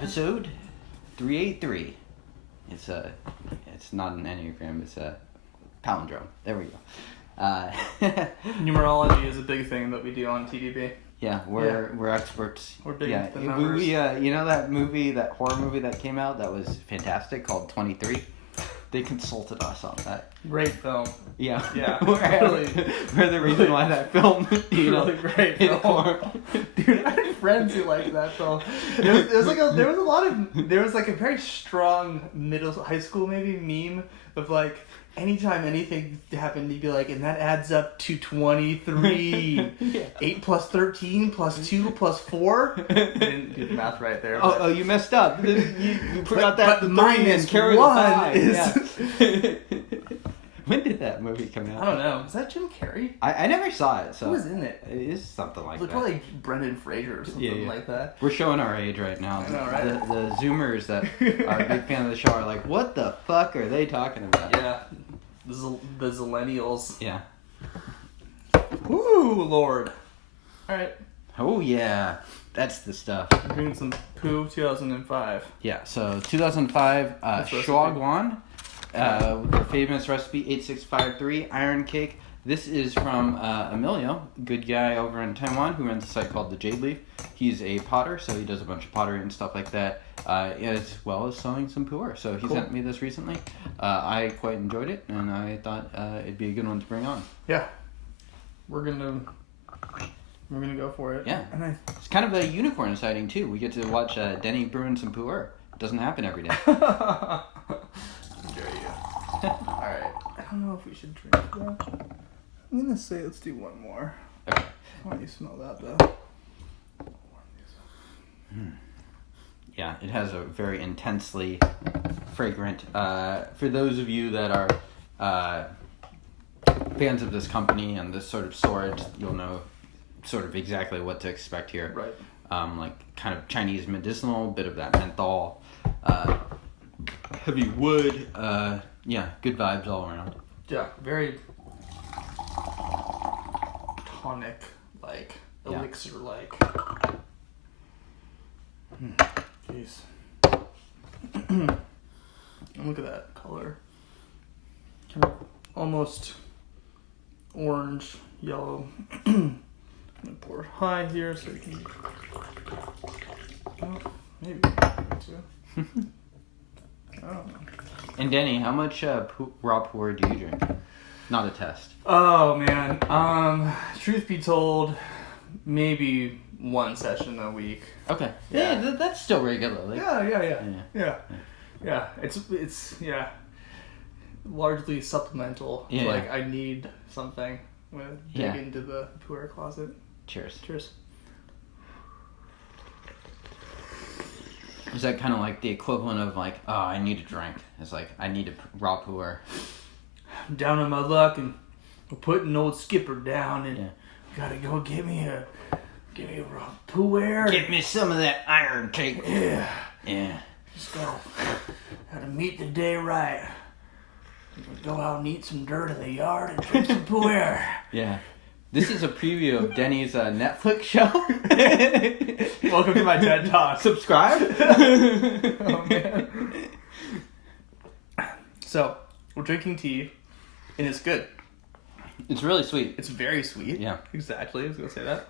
Episode 383. It's not an enneagram. It's a palindrome. There we go. Numerology is a big thing that we do on TDB. Yeah, we're experts. We're big into the we numbers. you know that horror movie that came out that was fantastic called 23? They consulted us on that. Great film. Yeah. Yeah. We're the reason why that film, really great film. Dude, I had friends who liked that film. There was like a very strong high school maybe meme of like anytime anything happened, you'd be like, and that adds up to 23. Yeah. 8 plus 13 plus 2 plus 4. I didn't do the math right there. Oh, you messed up. You forgot that but the minus carry the 1 5. is... Yeah. When did that movie come out? I don't know. Is that Jim Carrey? I never saw it, so... Who was in it? It is something like that. Probably like Brendan Fraser or something like that. We're showing our age right now. I know, right? The Zoomers that are a big fan of the show are like, what the fuck are they talking about? Yeah. The Zillennials. Yeah. Woo, Lord. Alright. Oh, yeah. That's the stuff. I'm doing some Poo 2005. Yeah, so 2005, Xiaguan, the famous recipe 8653, iron cake. This is from Emilio, good guy over in Taiwan who runs a site called the Jade Leaf. He's a potter, so he does a bunch of pottery and stuff like that, as well as selling some pu'er. So he sent me this recently. I quite enjoyed it, and I thought it'd be a good one to bring on. Yeah. We're gonna go for it. Yeah. It's kind of a unicorn sighting, too. We get to watch Denny brewing some pu'er. It doesn't happen every day. How dare you. Alright. I don't know if we should drink that. I'm gonna say let's do one more. Okay. Why don't you smell that, though? Yeah, it has a very intensely fragrant. For those of you that are fans of this company and this sort of storage, you'll know sort of exactly what to expect here. Right. Like kind of Chinese medicinal, bit of that menthol, heavy wood. Yeah, good vibes all around. Yeah, very tonic, like elixir, like. Jeez. And look at that color. Kind of almost orange, yellow. I'm gonna pour high here so you can. Oh, maybe too. I don't know. And Denny, how much raw pu'er do you drink? Not a test. Oh man. Truth be told, maybe one session a week. Okay. Yeah. Yeah, that's still regularly. Yeah. It's largely supplemental. Yeah. Like I need something. I'm gonna dig into the pu'er closet. Cheers. Cheers. Is that kind of like the equivalent of like, oh, I need a drink? It's like, I need a raw pu'er. I'm down on my luck and we're putting old Skipper down and gotta go get me a raw pu'er. Get me some of that iron cake. Yeah. Yeah. Just gotta meet the day right. Go out and eat some dirt in the yard and drink some pu'er. Yeah. This is a preview of Denny's Netflix show. Welcome to my TED Talk. Subscribe. Oh, man. So, we're drinking tea, and it's good. It's really sweet. It's very sweet. Yeah. Exactly. I was going to say that.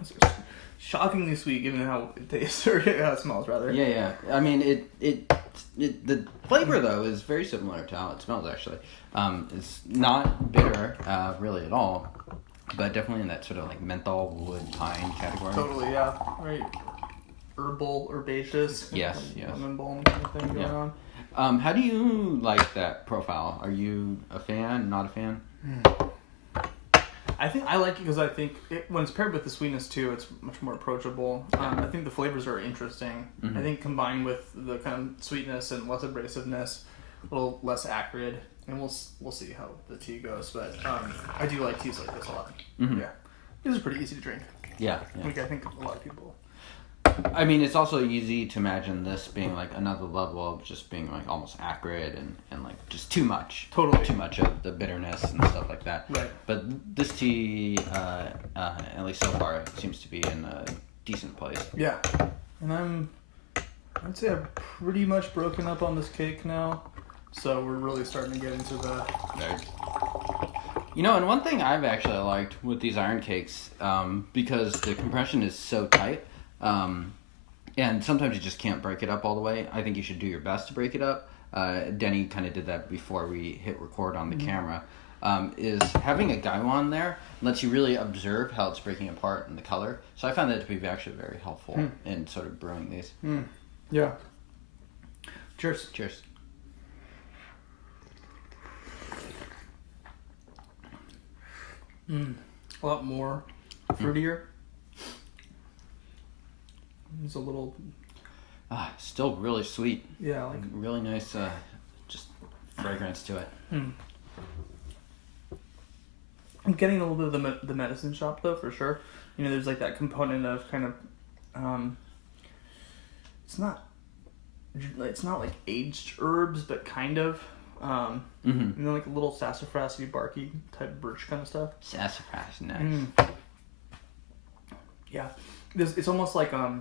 It's shockingly sweet, given how it tastes, or how it smells, rather. Yeah. I mean, the flavor, though, is very similar to how it smells, actually. It's not bitter, really, at all. But definitely in that sort of like menthol, wood, pine category. Totally, yeah. Right. Herbal, herbaceous. Yes. Lemon balm kind of thing going on. How do you like that profile? Are you a fan, not a fan? I think I like it because I think when it's paired with the sweetness too, it's much more approachable. I think the flavors are interesting. Mm-hmm. I think combined with the kind of sweetness and less abrasiveness, a little less acrid. And we'll see how the tea goes, but I do like teas like this a lot. Mm-hmm. Yeah, these are pretty easy to drink. Yeah. Like I think a lot of people. I mean, it's also easy to imagine this being like another level of just being like almost acrid and like just too much. Totally. Too much of the bitterness and stuff like that. Right. But this tea, at least so far, seems to be in a decent place. Yeah, and I'm I'd say I've pretty much broken up on this cake now, so we're really starting to get into the... You know, and one thing I've actually liked with these iron cakes, because the compression is so tight, and sometimes you just can't break it up all the way. I think you should do your best to break it up. Denny kind of did that before we hit record on the camera. Is having a Xiaguan there lets you really observe how it's breaking apart in the color. So I found that to be actually very helpful in sort of brewing these. Yeah. Cheers. Cheers. A lot more fruitier. It's a little... Still really sweet. Yeah, like... Really nice, just fragrance to it. I'm getting a little bit of the medicine shop, though, for sure. You know, there's like that component of kind of... it's not like aged herbs, but kind of. You know, like a little sassafrasy, barky type birch kind of stuff. Sassafras, nice. Yeah, it's almost like a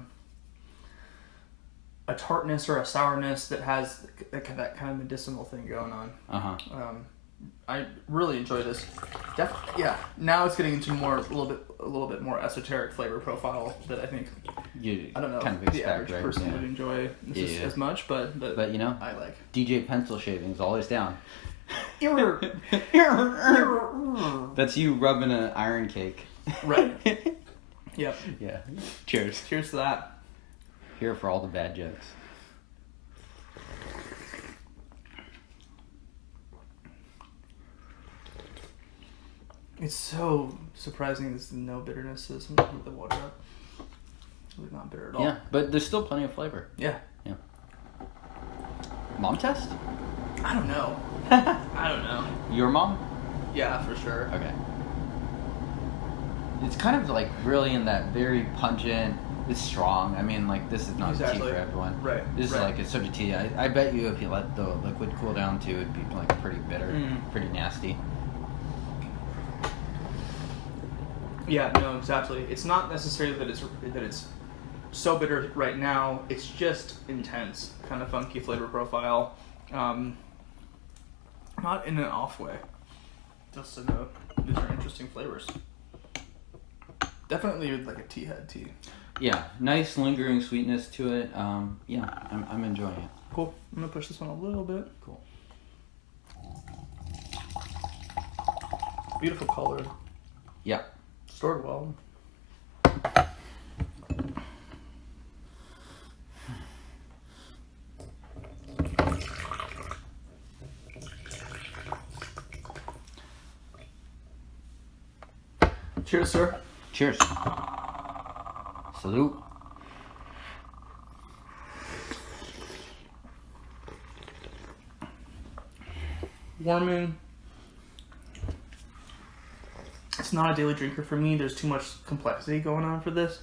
tartness or a sourness that has that kind of medicinal thing going on. I really enjoy this. Definitely, yeah. Now it's getting into a little bit more esoteric flavor profile that I think I don't know kind of if the average person would enjoy this as much, but you know, I like DJ pencil shavings always down. That's you rubbing an iron cake. Right. Yep. Yeah. Cheers. Cheers to that. Here for all the bad jokes. It's so surprising there's no bitterness to this. I'm gonna heat the water up. Really not bitter at all. Yeah, but there's still plenty of flavor. Yeah. Yeah. Mom test? I don't know. I don't know. Your mom? Yeah, for sure. Okay. It's kind of like really in that very pungent, it's strong. I mean, like, this is not tea for everyone. Right. This is like a sort of tea. I bet you if you let the liquid cool down too, it'd be like pretty bitter, pretty nasty. Yeah, no, exactly. It's not necessarily that it's so bitter right now. It's just intense, kind of funky flavor profile. Not in an off way. Just in these are interesting flavors. Definitely like a tea head tea. Yeah, nice lingering sweetness to it. Yeah, I'm enjoying it. Cool. I'm gonna push this one a little bit. Cool. Beautiful color. Yeah. Stored well. Cheers, sir. Cheers. Salute. Warming. It's not a daily drinker for me. There's too much complexity going on for this.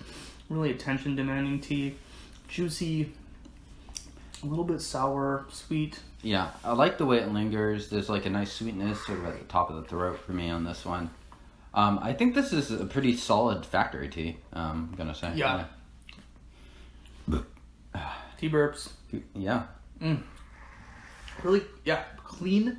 Really attention demanding tea. Juicy. A little bit sour, sweet. Yeah, I like the way it lingers. There's like a nice sweetness sort of at the top of the throat for me on this one. I think this is a pretty solid factory tea, I'm gonna say. Yeah. Tea burps. Yeah. Really, yeah, clean.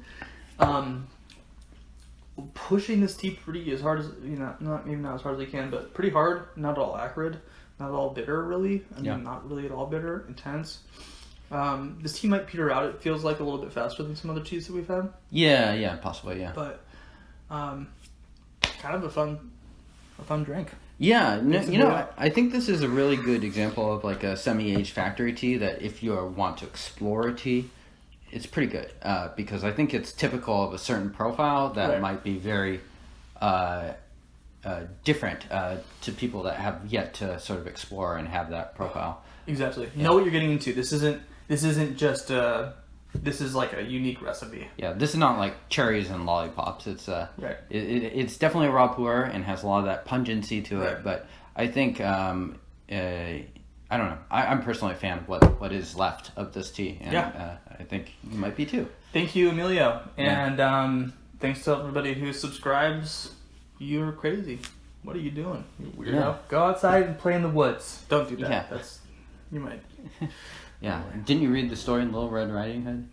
Pushing this tea pretty as hard as, you know, not as hard as I can, but pretty hard. Not at all acrid. Not at all bitter, really. I mean, not really at all bitter. Intense. This tea might peter out. It feels like a little bit faster than some other teas that we've had. Yeah, possibly, yeah. But, kind of a fun drink. Yeah, I think this is a really good example of like a semi-aged factory tea that if you want to explore a tea, it's pretty good because I think it's typical of a certain profile that might be very different to people that have yet to sort of explore and have that profile. Exactly. Yeah. Know what you're getting into. This isn't just this is like a unique recipe. Yeah, this is not like cherries and lollipops. It's it's definitely a raw pour and has a lot of that pungency to it. But I think I don't know. I'm personally a fan of what is left of this tea, and I think you might be too. Thank you, Emilio, and thanks to everybody who subscribes. You're crazy. What are you doing, you weirdo? Yeah. Go outside and play in the woods. Don't do that. Yeah. You might. Yeah. Didn't you read the story in Little Red Riding Hood?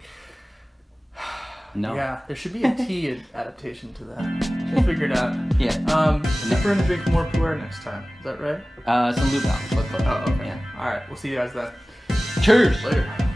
No. Yeah, there should be a tea adaptation to that. We'll figure it out. Yeah. I think we're gonna drink more puer next time. Is that right? Some Lubao. Oh, okay. Yeah. All right. We'll see you guys then. Cheers. Later.